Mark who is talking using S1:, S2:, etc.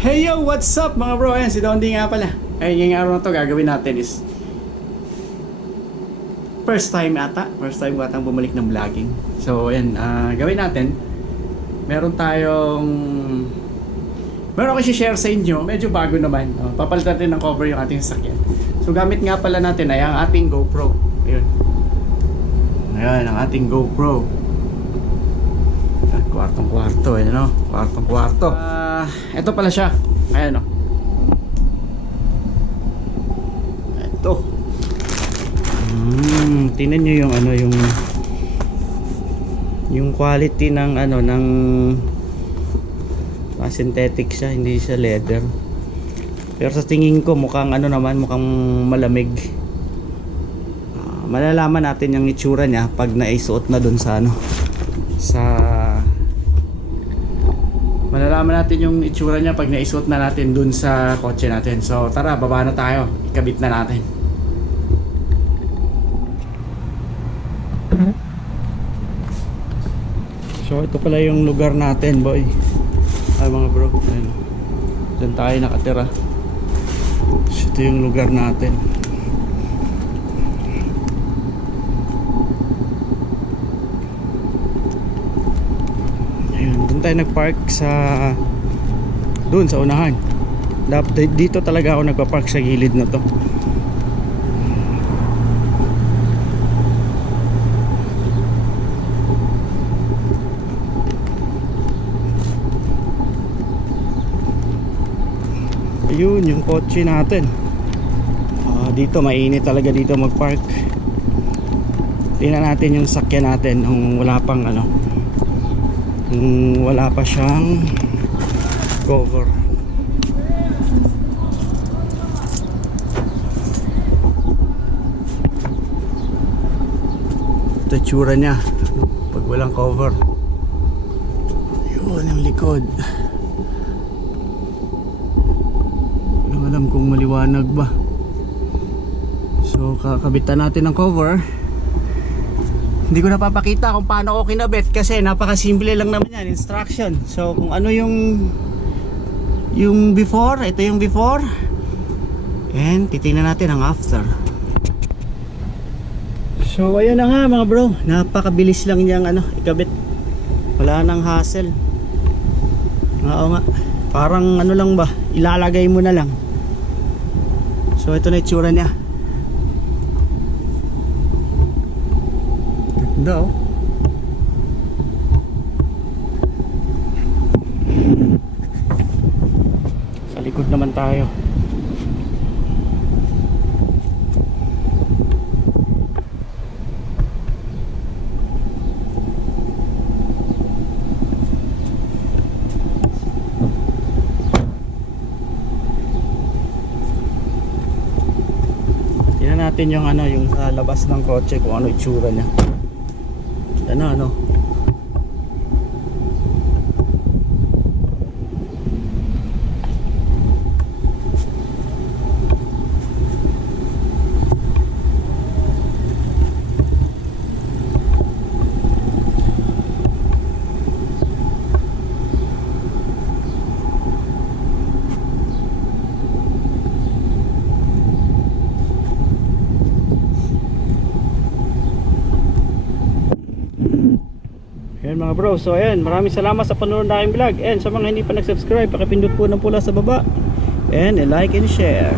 S1: Hey yo, what's up mga bro? Ayan, si Dondi nga pala. Ay, ngayong araw na to gagawin natin is first time ata. First time atang bumalik ng vlogging. So, ayan, ah, gawin natin. Meron tayong Meron ako share sa inyo, medyo bago naman. Oh, papalitan natin ng cover yung ating sasakyan. So, gamit nga pala natin ay ang ating GoPro. Ayun. Ayan, ang ating GoPro. Kwartong kwarto, eh, no? Kwartong kwarto. Ah, ito pala siya. Ayan, no? Ito. Hmm, tingnan nyo yung ano, yung yung quality ng ano, ng ah, synthetic siya, hindi siya leather. Pero sa tingin ko mukhang ano naman, mukhang malamig. Ah, malalaman natin yung itsura niya pag naisuot na dun sa ano sa malalaman natin yung itsura niya pag naisuot na natin dun sa kotse natin. So tara baba na tayo. Ikabit na natin. So ito pala yung lugar natin boy. Ay mga bro ayun. dyan tayo nakatira. Ito yung lugar natin Ayun, doon tayo nagpark sa doon sa unahan. Dapat dito talaga ako nagpa-park sa gilid na to. Ayun, yung kotse natin. Ah, dito mainit talaga dito mag-park. Tingnan natin yung sakyan natin nung wala pang ano, nung wala pa siyang cover. Ito tsura niya. Pag walang cover. Yun yung likod. Alam kung maliwanag ba. So kakabitan natin ng cover hindi ko napapakita kung paano ko kinabit kasi napakasimple lang naman yan, instruction. So kung ano yung yung before, ito yung before. And titingnan natin ang after. So ayun na nga mga bro, napakabilis lang niyang ano, ikabit. Wala nang hassle. Oo nga. Parang ano lang ba, ilalagay mo na lang. So ito na itsura niya. Ganda. Sa likod naman tayo. Tingnan natin yung ano, yung sa labas ng kotse kung ano itsura niya. Ano ano? Ayan mga bro, so ayan, maraming salamat sa panonood ng aking vlog. And sa mga hindi pa nag-subscribe, pakipindot po ng pula sa baba. And like and share